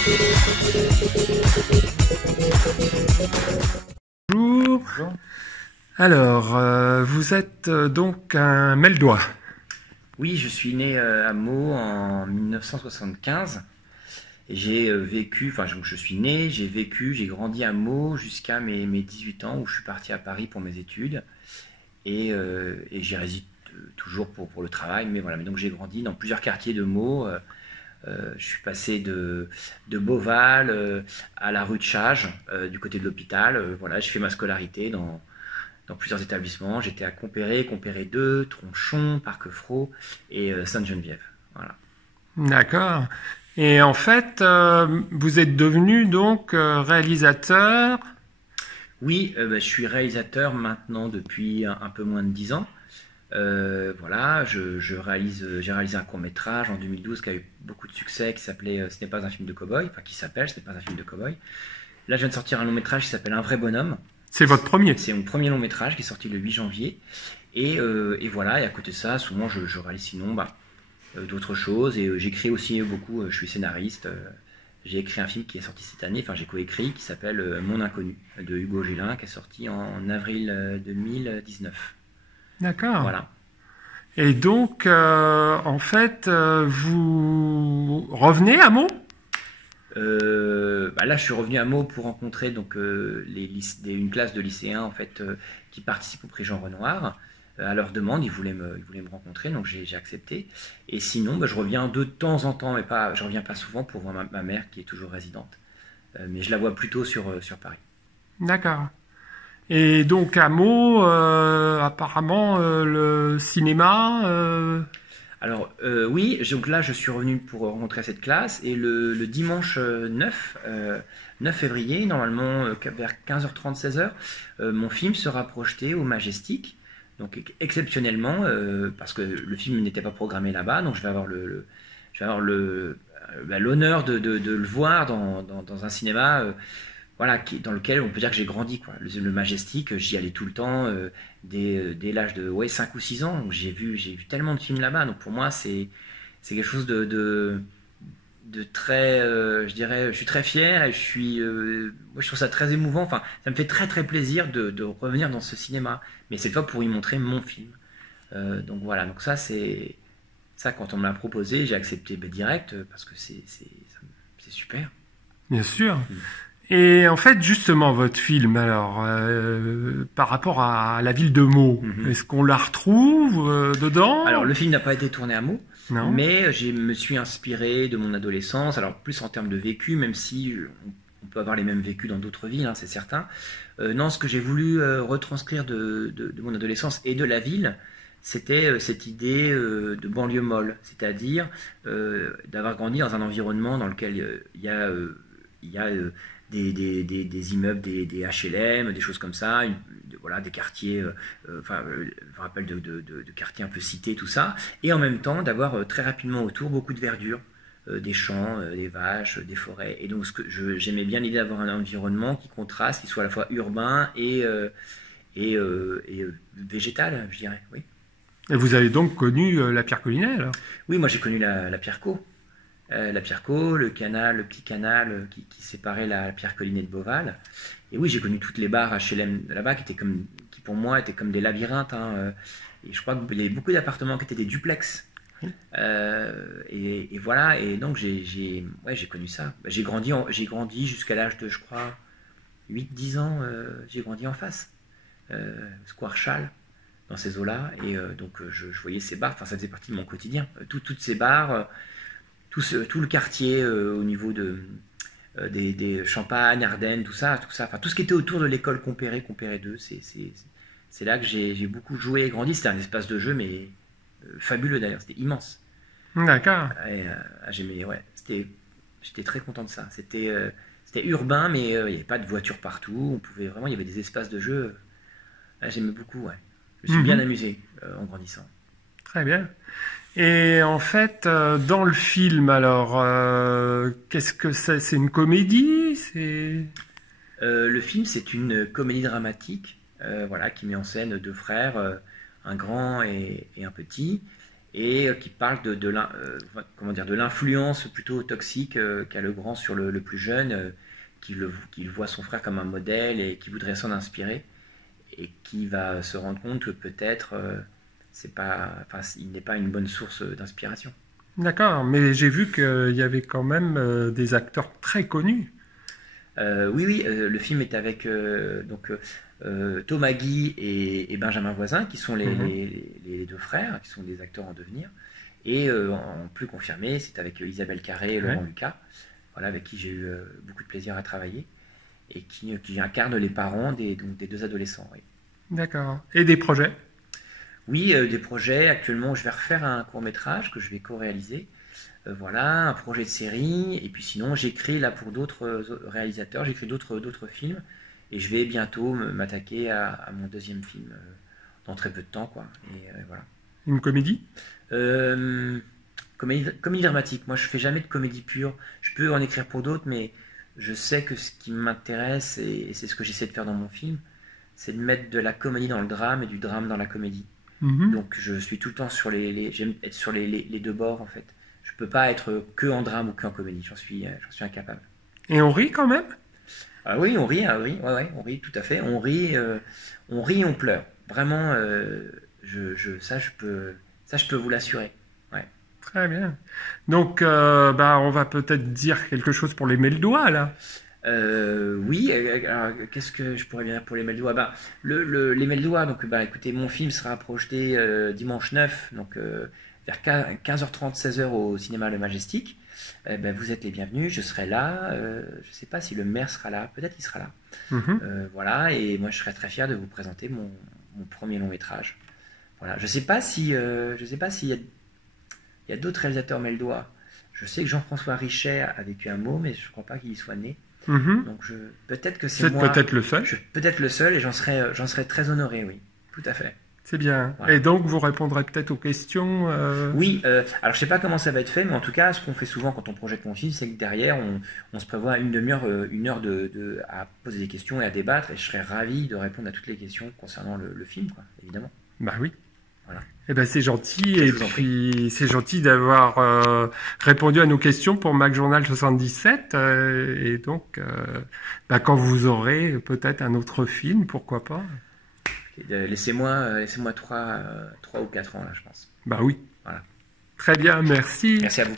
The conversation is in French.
Bonjour. Bonjour. Alors, vous êtes donc un Meldois. Oui, je suis né à Meaux en 1975. Et j'ai vécu, enfin je suis né, j'ai vécu, j'ai grandi à Meaux jusqu'à mes 18 ans où je suis parti à Paris pour mes études. Et j'y réside toujours pour le travail. Mais voilà, mais donc j'ai grandi dans plusieurs quartiers de Meaux. Je suis passé de Beauval à la rue de Chage, du côté de l'hôpital. Voilà, j'ai fait ma scolarité dans plusieurs établissements. J'étais à Compéré, Compéré 2, Tronchon, Parquefrot et Sainte-Geneviève. Voilà. D'accord. Et en fait, vous êtes devenu donc réalisateur. Oui, je suis réalisateur maintenant depuis un peu moins de 10 ans. Voilà, j'ai réalisé un court-métrage en 2012 qui a eu beaucoup de succès, qui s'appelait Ce n'est pas un film de cow-boy, enfin qui s'appelle Ce n'est pas un film de cow-boy. Là, je viens de sortir un long-métrage qui s'appelle Un vrai bonhomme. C'est votre premier. C'est mon premier long-métrage qui est sorti le 8 janvier. Et voilà, et à côté de ça, souvent je réalise sinon d'autres choses. Et j'écris aussi beaucoup, je suis scénariste. J'ai écrit un film qui est sorti cette année, enfin j'ai coécrit, qui s'appelle Mon Inconnu, de Hugo Gélin, qui est sorti en avril 2019. D'accord. Voilà. Et donc, en fait, vous revenez à Meaux? Là, je suis revenu à Meaux pour rencontrer donc une classe de lycéens en fait qui participent au prix Jean Renoir. À leur demande, ils voulaient me rencontrer, donc j'ai accepté. Et sinon, je reviens de temps en temps, mais je reviens pas souvent pour voir ma mère qui est toujours résidente. Mais je la vois plutôt sur Paris. D'accord. Et donc à Meaux, apparemment, le cinéma. Alors oui, donc là je suis revenu pour rencontrer cette classe et le dimanche 9 février, normalement vers 15h30, 16h, mon film sera projeté au Majestic. Donc exceptionnellement, parce que le film n'était pas programmé là-bas, donc je vais avoir l'honneur de le voir dans un cinéma voilà, dans lequel on peut dire que j'ai grandi, quoi. Le Majestic, j'y allais tout le temps, dès l'âge de 5 ou 6 ans. Donc j'ai vu tellement de films là-bas. Donc pour moi, c'est quelque chose de très, je dirais, je suis très fier et moi je trouve ça très émouvant. Enfin, ça me fait très très plaisir de revenir dans ce cinéma. Mais cette fois pour y montrer mon film. Donc voilà, donc ça quand on me l'a proposé, j'ai accepté direct parce que c'est super. Bien sûr. Et en fait, justement, votre film, alors, par rapport à la ville de Meaux, est-ce qu'on la retrouve dedans? Alors, le film n'a pas été tourné à Meaux, Non. mais je me suis inspiré de mon adolescence, alors plus en termes de vécu, même si on peut avoir les mêmes vécus dans d'autres villes, hein, c'est certain. Non, ce que j'ai voulu retranscrire de mon adolescence et de la ville, c'était cette idée de banlieue molle, c'est-à-dire d'avoir grandi dans un environnement dans lequel il y a des immeubles, des HLM, des choses comme ça, voilà, des quartiers, je me rappelle de quartiers un peu cités, tout ça, et en même temps d'avoir très rapidement autour beaucoup de verdure, des champs, des vaches, des forêts. Et donc j'aimais bien l'idée d'avoir un environnement qui contraste, qui soit à la fois urbain et végétal, je dirais, oui. Et vous avez donc connu la Pierre Collinet, alors? Oui, moi j'ai connu la Pierreco. La Pierreco, le petit canal qui séparait la Pierre Collinet de Beauval. Et oui, j'ai connu toutes les bars HLM là-bas qui pour moi étaient comme des labyrinthes. Hein. Et je crois qu'il y avait beaucoup d'appartements qui étaient des duplex. Et voilà, et donc j'ai connu ça. J'ai grandi jusqu'à l'âge de, je crois, 8-10 ans, j'ai grandi en face. Square Châle, dans ces eaux-là. Et donc je voyais ces bars, enfin ça faisait partie de mon quotidien. Toutes ces bars. Tout le quartier au niveau des Champagne, Ardennes, tout ça, enfin tout ce qui était autour de l'école Compéré 2, c'est là que j'ai beaucoup joué et grandi. C'était un espace de jeu, mais fabuleux d'ailleurs, c'était immense. D'accord. Ouais, j'étais très content de ça. C'était urbain, mais il n'y avait pas de voitures partout. Il y avait des espaces de jeu. J'aimais beaucoup, ouais. Je me suis bien amusé en grandissant. Très bien. Et en fait, dans le film, alors, qu'est-ce que c'est? C'est une comédie? Le film, c'est une comédie dramatique, voilà, qui met en scène deux frères, un grand et un petit. et qui parle comment dire, de l'influence plutôt toxique qu'a le grand sur le plus jeune, qui voit son frère comme un modèle et qui voudrait s'en inspirer, et qui va se rendre compte que peut-être il n'est pas une bonne source d'inspiration. D'accord, mais j'ai vu qu'il y avait quand même des acteurs très connus. Oui, le film est avec Thomas Guy et Benjamin Voisin, qui sont les deux frères, qui sont des acteurs en devenir. Et en plus confirmé, c'est avec Isabelle Carré et Laurent Lucas, voilà, avec qui j'ai eu beaucoup de plaisir à travailler, et qui incarnent les parents des deux adolescents. Oui. D'accord. Et des projets? Oui, des projets. Actuellement, je vais refaire un court-métrage que je vais co-réaliser. Voilà, un projet de série. Et puis sinon, j'écris là pour d'autres réalisateurs, j'écris d'autres films. Et je vais bientôt m'attaquer à mon deuxième film dans très peu de temps, quoi. Et voilà. Une comédie? Comédie dramatique. Moi, je fais jamais de comédie pure. Je peux en écrire pour d'autres, mais je sais que ce qui m'intéresse, et c'est ce que j'essaie de faire dans mon film, c'est de mettre de la comédie dans le drame et du drame dans la comédie. Donc je suis tout le temps j'aime être sur les deux bords, en fait. Je peux pas être que en drame ou que en comédie, j'en suis incapable. Et on rit quand même? Ah oui, on rit, ouais, on rit tout à fait. On rit, on pleure. Vraiment, ça je peux vous l'assurer. Ouais. Très bien. Donc, on va peut-être dire quelque chose pour les Meldois, là. Oui, alors, qu'est-ce que je pourrais bien dire pour les Meldois? Les Meldois, donc, écoutez, mon film sera projeté dimanche 9, donc vers 15h30, 16h au cinéma Le Majestic. Vous êtes les bienvenus, je serai là. Je ne sais pas si le maire sera là, peut-être qu'il sera là. Voilà, et moi je serai très fier de vous présenter mon premier long métrage. Voilà, je ne sais pas s'il y a d'autres réalisateurs meldois. Je sais que Jean-François Richet a vécu un mot, mais je ne crois pas qu'il y soit né. Donc peut-être que c'est moi. Peut-être le seul. Peut-être le seul, et j'en serais très honoré, oui, tout à fait. C'est bien. Voilà. Et donc, vous répondrez peut-être aux questions Oui, alors je ne sais pas comment ça va être fait, mais en tout cas, ce qu'on fait souvent quand on projette mon film, c'est que derrière, on se prévoit une demi-heure, une heure à poser des questions et à débattre, et je serais ravi de répondre à toutes les questions concernant le film, quoi, évidemment. Bah oui. Voilà. Eh ben c'est gentil, et puis c'est gentil d'avoir répondu à nos questions pour Mac Journal 77, et donc quand vous aurez peut-être un autre film, pourquoi pas. Laissez-moi 3 ou 4 ans, là, je pense. Bah oui. Voilà. Très bien, merci. Merci à vous.